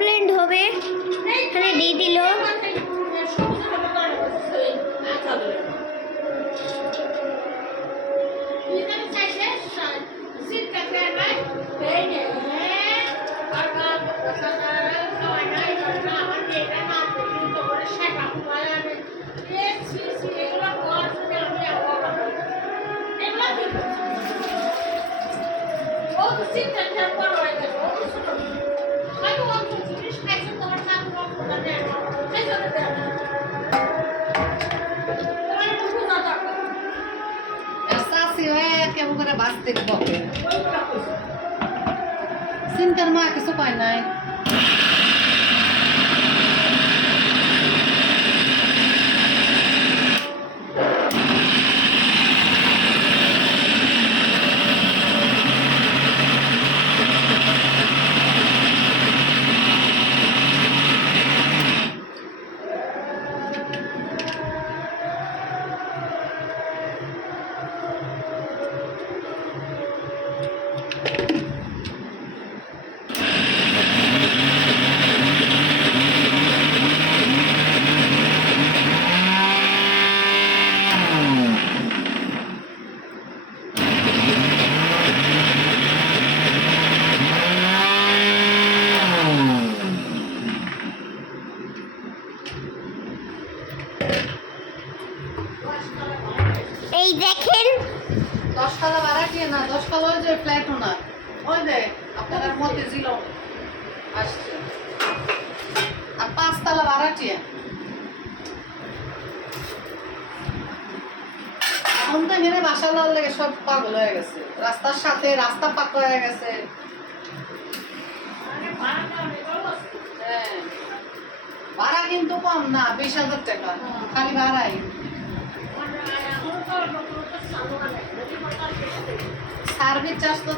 Blend হবে, এখানে দিয়ে দিল। কেমন করে বাঁচতে বকে চিন্তার মা কিছু পায় নাই। এই দেখেন 10 তলা ভাড়াটিয়া না, 10 তলা ওই যে ফ্ল্যাট ওনার, ওই যে আপনারা মতে ছিল আসছে, আর 5 তলা ভাড়াটিয়া। এখন তো এখানে বাসা লওয়ার লেগে সব পাগল হয়ে গেছে, রাস্তার সাথে রাস্তা পাকা হয়ে গেছে। হ্যাঁ, ভাড়া কিন্তু কম না, 20,000 টাকা খালি ভাড়াই। সার্ভিস চার্জ তো